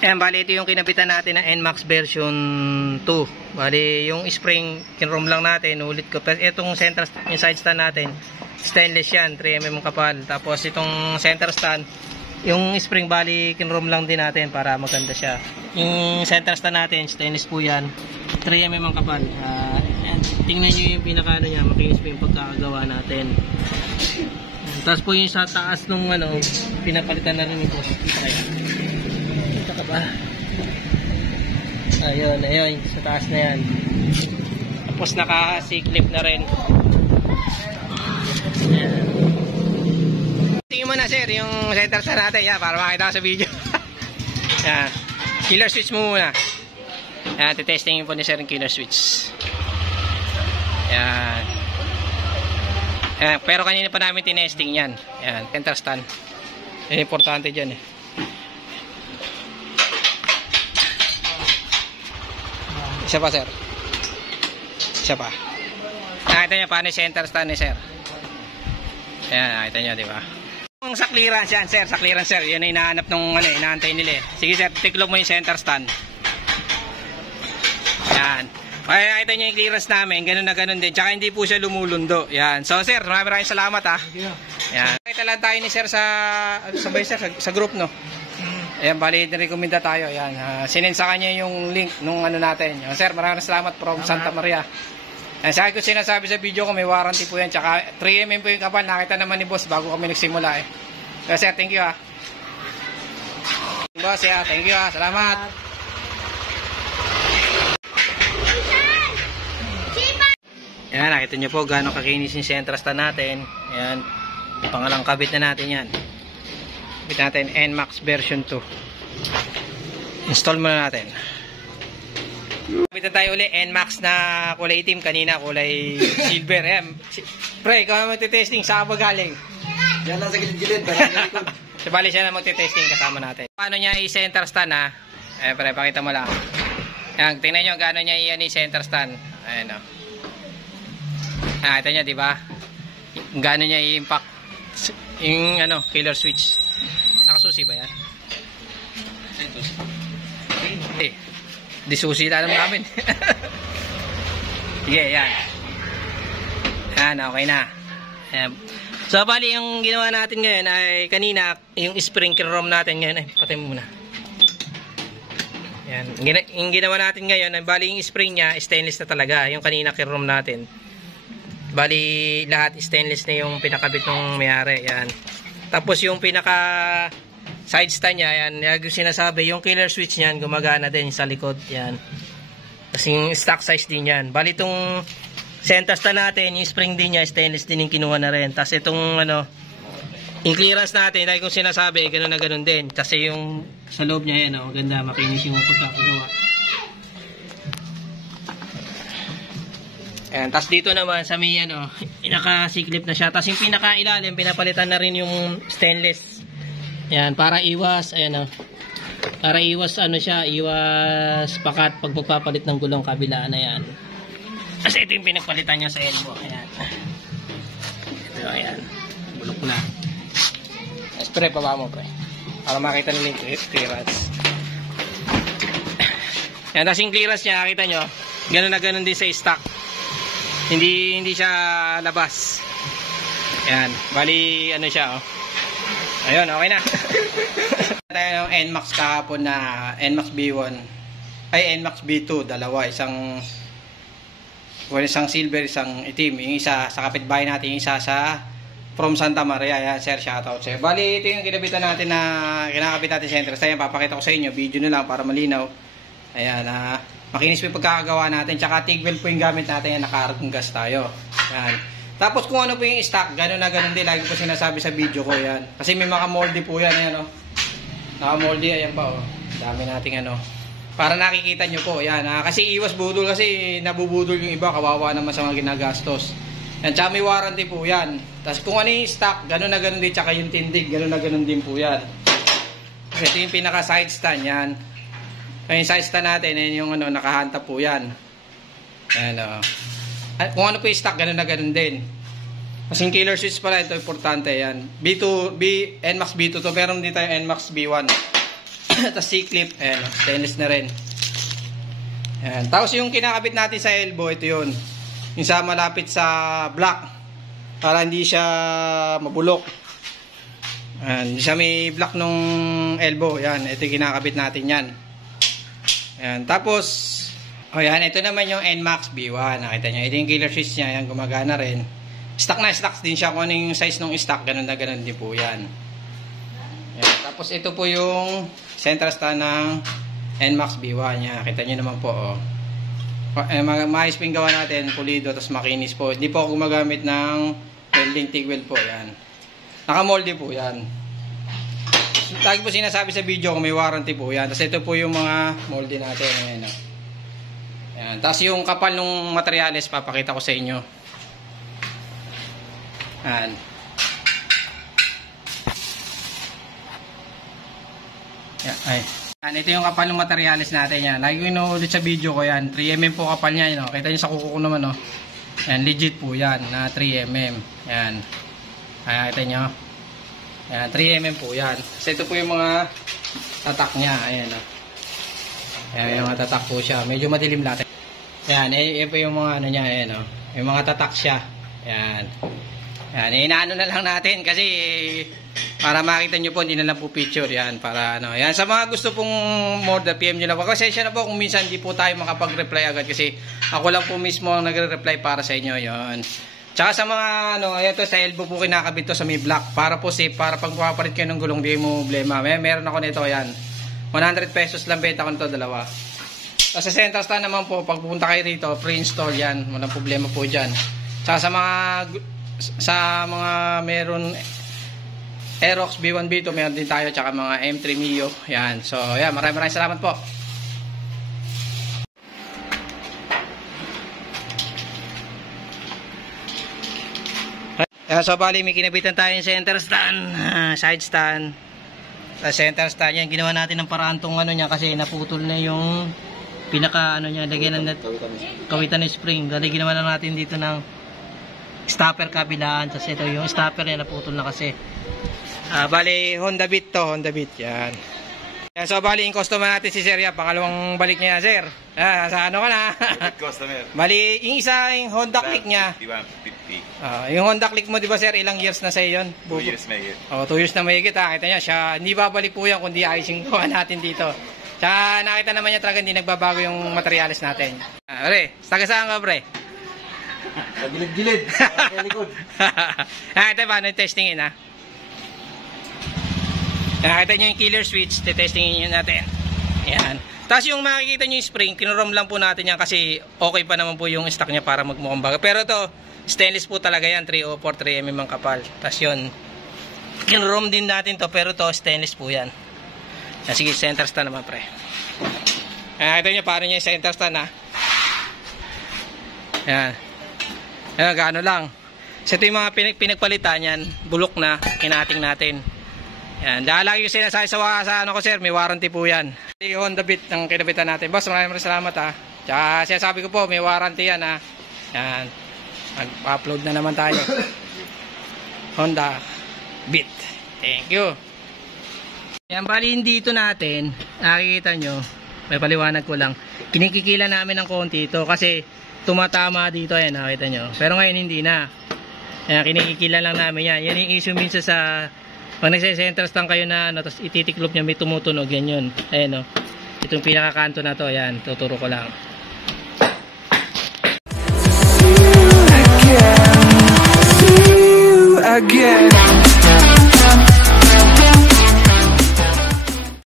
Ayan, bali ito yung kinabitan natin na NMAX version 2. Bali yung spring, kinrom lang natin, ulit ko. Pero itong center, yung side stand natin, stainless yan, 3mm kapal. Tapos itong center stand, yung spring bali, kinrom lang din natin para maganda siya. Yung center stand natin, stainless po yan, 3mm ang kapal. Tingnan nyo yung pinaka niya, makinis po yung pagkakagawa natin. Tapos po yung sa taas nung pinapalitan na rin ito. Kita ka ba? Ayun, ayun, sa taas na yan. Tapos naka-C-clip na rin. Ayan. Tingin mo na sir, yung center stand natin, yan, para makita ko sa video. Yan. Killer switch mo muna. Yan, titestingin po ni sir yung killer switch. Yan. Yan. Pero kanina pa namin tinesting yan. Yan, center stand. Yan, importante dyan eh. Isa pa sir. Isa pa. Nakita nyo paano yung center stand ni sir. Yan, nakita nyo diba? Kung sa clearance yan sir, sa clearance sir, yan ay hinahanap nung inaantay nila eh. Sige sir, tiklop mo yung center stand. Yan. Kaya nakita nyo yung clearance namin, ganun na ganun din. Tsaka hindi po siya lumulundo. Yan. So sir, maraming salamat ha. Yan. Nakita lang tayo ni sir sa group no. Ayan, bali, nirekomenda tayo. Ayan, sinend sa kanya yung link nung natin. Ayan, sir, maraming salamat from Santa Maria. Ayan, sa akin ko sinasabi sa video ko, may warranty po yan. Tsaka 3mm po yung kapal. Nakita naman ni boss bago kami nagsimula eh. Kaya sir, thank you ha. Boss, yeah, thank you ha. Salamat. Ayan, nakita nyo po gano'ng kakinis yung center stand natin. Ayan, pangalang kabit na natin yan. Natin NMAX version 2. Install muna natin. Kapitan tayo ulit NMAX na kulay itim, kanina kulay silver. Ayan. Pre, ikaw na magte-testing, saan ba galing? Yan lang sa gilid-gilid. Sabali siya na magte-testing kasama natin. Paano niya i-center stand ha? Ayan, pre, pakita mo lang. Ayan, tingnan nyo gano'n niya i-ano center stand. Ayan o. Ayan, ito nyo diba? Gano'n niya i-impact yung killer switch. Nakasusi ba yan? Eh, di susi na alam namin. Sige, yan. Yan, okay na. Ayan. So, bali yung ginawa natin ngayon ay kanina, yung spring kinrom natin ngayon. Ay, patay mo muna. Yan. Yung ginawa natin ngayon, ay bali yung spring niya, stainless na talaga. Yung kanina kinrom natin. Bali, lahat stainless na yung pinakabit ng mayari. Yan. Tapos yung pinaka side stand niya, yan, yung sinasabi, yung killer switch niyan gumagana din sa likod, yan. Kasi yung stock size din yan. Bali itong center stand natin, yung spring din niya, stainless din yung kinuha na rin. Tapos itong yung clearance natin, dahil kung sinasabi, gano'n na gano'n din. Kasi yung sa loob niya, yan, maganda, makinis yung pagkakagawa. Ayan, tapos dito naman sa may pinaka-C-clip na siya. Tapos yung pinaka-ilalim, pinapalitan na rin yung stainless. Ayan, para iwas, ayan para iwas iwas pakat pag magpapalit ng gulong kabila na yan. Kasi ito yung pinagpalitan niya sa elbow. Ayan. Ito, ayan. Bulok na. Tapos pre, paba mo pre. Para makita nila yung clearance. Ayan, tapos yung clearance niya, nakita nyo, gano'n na gano'n din sa stock. Hindi siya labas. Ayan, bali siya ayun, okay na. Tayo ng NMAX kahapon na NMAX B1 ay NMAX B2, dalawa, isang silver, isang itim. Yung isa sa kapitbahay natin, yung isa sa from Santa Maria. Ayan, sir, shoutout sir. Bali, ito yung kinabitan natin na kinakabit natin center. Ayan, papakita ko sa inyo, video na lang para malinaw. Ayan, makinis po yung pagkakagawa natin. Tsaka tigwell po yung gamit natin. Yan, nakaharapong gas tayo. Yan. Tapos kung ano po yung stock, gano'n na gano'n din. Lagi po sinasabi sa video ko yan. Kasi may mga moldy po yan. Ayan, naka-moldy. Ayan pa. Dami nating para nakikita nyo po. Yan. Kasi iwas budol. Kasi nabubudol yung iba. Kawawa naman sa mga ginagastos. Yan. Tsaka may warranty po yan. Tapos kung ano yung stock, gano'n na gano'n din. Tsaka yung tindig, gano'n na gano'n din po yan. Ito yung pinaka side stand. Yan. Yung side stand natin, yung nakahanta po yan. Ayan, kung ano po yung stock, gano'n na gano'n din. Kasi yung killer switch pala, ito importante yan. NMAX B2 to, pero hindi tayo NMAX B1. Tapos C-clip, ayan, stainless na rin. Ayan. Tapos yung kinakabit natin sa elbow, ito yun. Yung sa malapit sa block. Para hindi siya mabulok. Ayan. Hindi siya may block nung elbow. Ayan. Ito yung kinakabit natin yan. Ayan. Tapos, ayan. Ito naman yung NMAX B1. Nakita nyo. Ito yung killer switch niya. Ayan. Gumagana rin. Stock na stock din siya. Kung ano yung size ng stock. Ganun na ganun din po yan. Ayan. Tapos ito po yung central stand ng NMAX B1 niya. Kita nyo naman po, oh. Maayos po yung gawa natin, pulido, tapos makinis po. Hindi po ako gumagamit ng welding TIG weld po, yan. Nakamolde po yan. Lagi po sinasabi sa video kung may warranty po yan. Tapos ito po yung mga molde natin. Ayan, oh. Ayan. Tapos yung kapal ng materyales, papakita ko sa inyo. Ayan. Ayan, ay. Yan, ito yung kapal ng materyales natin yan. Lagi ko inuulit sa video ko yan. 3mm po kapal niya. No? Kita nyo sa kuko ko naman. No? Yan, legit po yan. Na 3mm. Yan. Ayan, kita nyo. Yan, 3mm po yan. So ito po yung mga tatak niya. Ayan. No? Ayan, yung mga tatak po siya. Medyo madilim natin. Yan, ito po yung mga ano niya. Ayan, no? Yung mga tatak siya. Yan. Yan, inaano na lang natin kasi para makita nyo po, hindi na lang po picture yan para ano. Yan, sa mga gusto pong order, PM nyo lang po. Pasensya na po kung minsan hindi po tayo makapag-reply agad kasi ako lang po mismo ang nagre-reply para sa inyo. Yon. Tsaka sa mga ano, ayan to, sa elbow po kinakabit to sa may block para po safe, para pag pumapalit kayo ng gulong, di mo problema. Meron ako nito, yan. 100 pesos lang benta ko nito, dalawa. Tapos sa center stand naman po, pag pupunta kayo rito, free install yan. Walang problema po dyan. Tsaka sa mga meron Aerox B1 B2 meron din tayo, tsaka mga M3 Mio. Yan. So, yan, maraming salamat po. So, bali may kinabitan tayo yung center stand, side stand. Sa center stand yan, ginawa natin ng paraan tong ano niya kasi naputol na yung pinaka ano niya, lagyan ng kawitan ng spring. Dali ginawa na natin dito ng stopper kabilaan. Tapos ito yung stopper niya naputol na kasi. Bali, Honda Beat to, Honda Beat, yan. Yan, so bali, yung customer natin si Sir, yan, pangalawang balik niya, Sir. Sa ano ka na? Customer. Bali, yung isa, yung Honda Click niya. 5150. Yung Honda Click mo, di ba, Sir, ilang years na sa'yo yun? 2 years na yun. 2 years na mahigit, ha. Kita niya, siya, hindi babalik po yan, kundi ayos yung gawa natin dito. Tsaka, nakita naman niya talaga, hindi nagbabago yung materials natin. Pre, taga saan ka, pre? Sa gilid-gilid. Sa likod. Ito, paano yung testingin, ha? Nakita nyo yung killer switch, tetestingin nyo natin. Ayan. Tapos yung makikita nyo yung spring, kinurom lang po natin yan kasi okay pa naman po yung stock niya para magmukhang bago. Pero to stainless po talaga yan, 304, 3mm ang kapal. Tapos yun, kinurom din natin to, pero to stainless po yan. Sige, center stand naman, pre. Nakita nyo paano nyo yung center stand, ha? Ayan. Ayan, gaano lang. So ito yung mga pinagpalitan yan, bulok na, kinating natin. Yan, dahil lagi ko sinasabi sa ano ko, Sir, may warranty po yan. Yung Honda Beat ng kinabitan natin. Boss, maraming salamat, ha. Tsaka sinasabi ko po, may warranty yan, ha. Yan. Mag-upload na naman tayo. Honda Beat. Thank you. Yan, bali dito natin, nakikita nyo, may paliwanag ko lang. Kinikikila namin ng konti ito kasi tumatama dito, yan, nakikita nyo. Pero ngayon hindi na. Yan, kinikikila lang namin yan. Yan yung issue minsan sa pag nagse-center stand kayo na ano, tapos ititiklop nyo, may tumutunog, yan yun. Ayan o. Itong pinakakanto na to, ayan, tuturo ko lang.